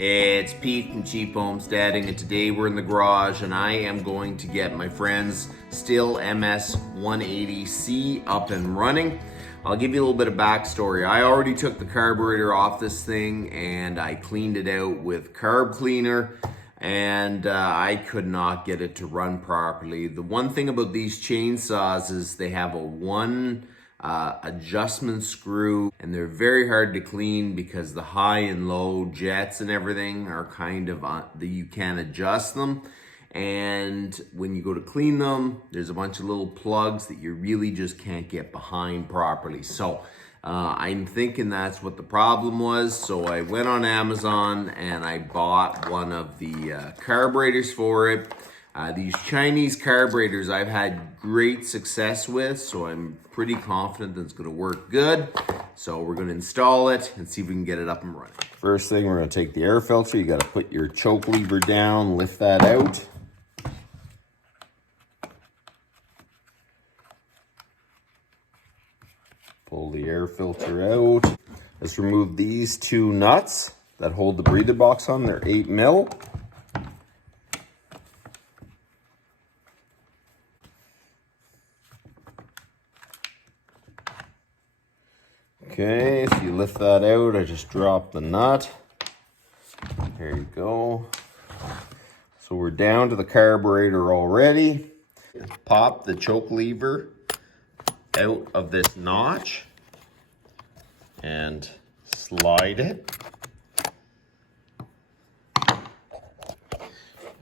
It's Pete from Cheap Homesteading, and today we're in the garage and I am going to get my friend's Stihl MS-180C up and running. I'll give you a little bit of backstory. I already took the carburetor off this thing and I cleaned it out with carb cleaner, and I could not get it to run properly. The one thing about these chainsaws is they have a one adjustment screw, and they're very hard to clean because the high and low jets and everything are kind of you can't adjust them. And when you go to clean them, there's a bunch of little plugs that you really just can't get behind properly. So I'm thinking that's what the problem was. So I went on Amazon and I bought one of the carburetors for it. These Chinese carburetors I've had great success with, so I'm pretty confident that it's going to work good. So we're going to install it and see if we can get it up and running. First thing, we're going to take the air filter. You got to put your choke lever down, lift that out. Pull the air filter out. Let's remove these two nuts that hold the breather box on. They're 8 mil. Okay, so you lift that out. I just dropped the nut. There you go. So we're down to the carburetor already. Pop the choke lever out of this notch and slide it.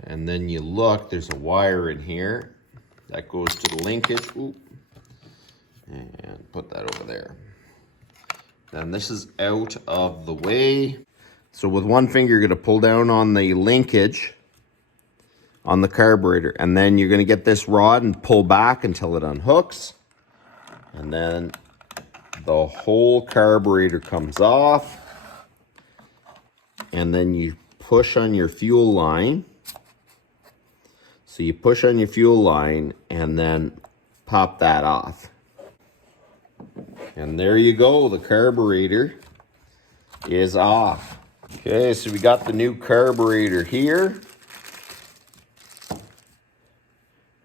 And then you look, there's a wire in here that goes to the linkage. Oop. And put that over there. Then this is out of the way. So with one finger, you're gonna pull down on the linkage on the carburetor, and then you're gonna get this rod and pull back until it unhooks. And then the whole carburetor comes off. And then you push on your fuel line. So you push on your fuel line and then pop that off. And there you go, the carburetor is off. Okay, so we got the new carburetor here.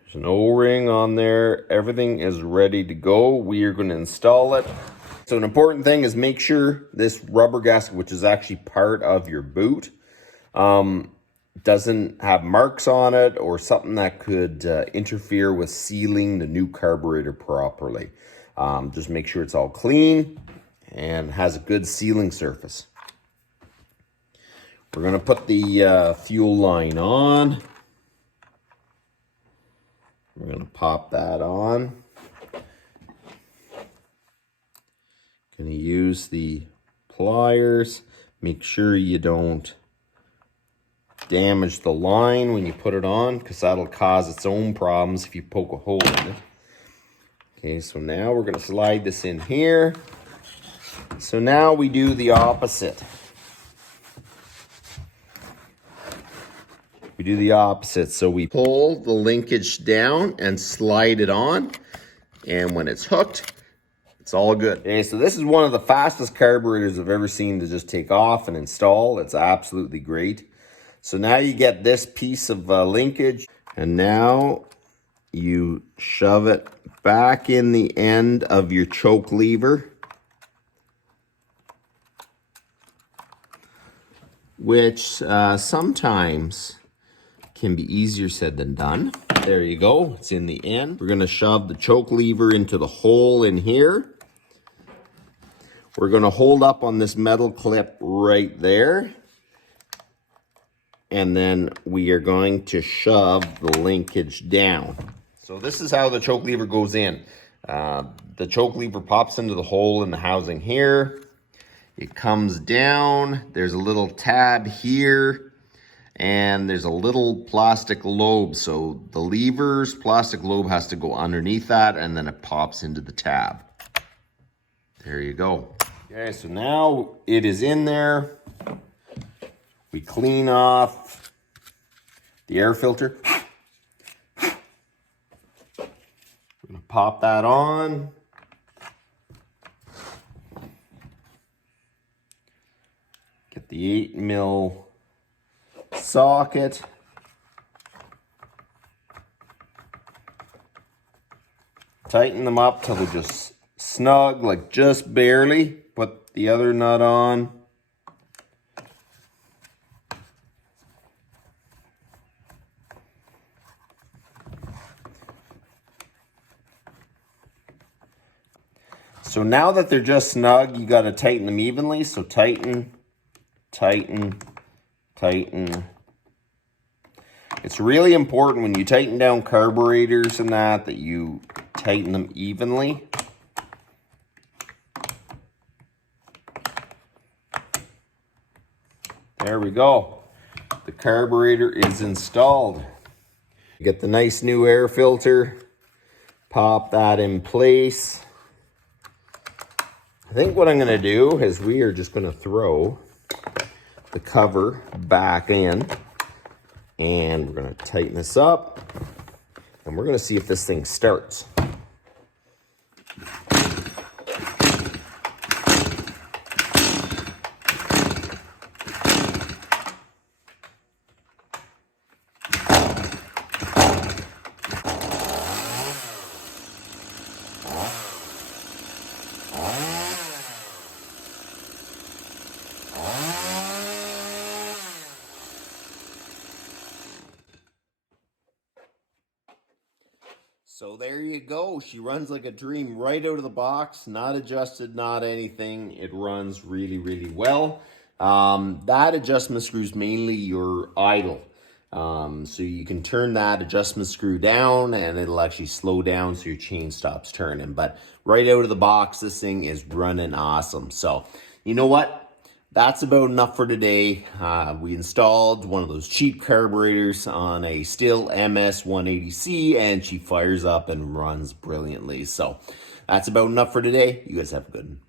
There's an O-ring on there. Everything is ready to go. We are going to install it. So an important thing is make sure this rubber gasket, which is actually part of your boot, doesn't have marks on it or something that could interfere with sealing the new carburetor properly. Just make sure it's all clean and has a good sealing surface. We're going to put the fuel line on. We're going to pop that on. Going to use the pliers. Make sure you don't damage the line when you put it on, because that'll cause its own problems if you poke a hole in it. Okay, so now we're going to slide this in here. So now we do the opposite. We do the opposite. So we pull the linkage down and slide it on. And when it's hooked, it's all good. Okay, so this is one of the fastest carburetors I've ever seen to just take off and install. It's absolutely great. So now you get this piece of linkage, and now you shove it back in the end of your choke lever, which sometimes can be easier said than done. There you go, it's in the end. We're gonna shove the choke lever into the hole in here. We're gonna hold up on this metal clip right there. And then we are going to shove the linkage down. So this is how the choke lever goes in. The choke lever pops into the hole in the housing here. It comes down. There's a little tab here. And there's a little plastic lobe. So the lever's plastic lobe has to go underneath that, and then it pops into the tab. There you go. Okay, so now it is in there. We clean off the air filter. We're gonna pop that on. the 8mm socket. Tighten them up till they're just snug, like just barely. Put the other nut on. So now that they're just snug, you got to tighten them evenly. So tighten, tighten, tighten. It's really important when you tighten down carburetors and that you tighten them evenly. There we go. The carburetor is installed. Get the nice new air filter. Pop that in place. I think what I'm going to do is we are just going to throw the cover back in. And we're going to tighten this up. And we're going to see if this thing starts. So there you go. She runs like a dream right out of the box. Not adjusted, not anything. It runs really, really well. That adjustment screw is mainly your idle. So you can turn that adjustment screw down and it'll actually slow down so your chain stops turning. But right out of the box, this thing is running awesome. So you know what? That's about enough for today. We installed one of those cheap carburetors on a Stihl MS180C and she fires up and runs brilliantly. So that's about enough for today. You guys have a good one.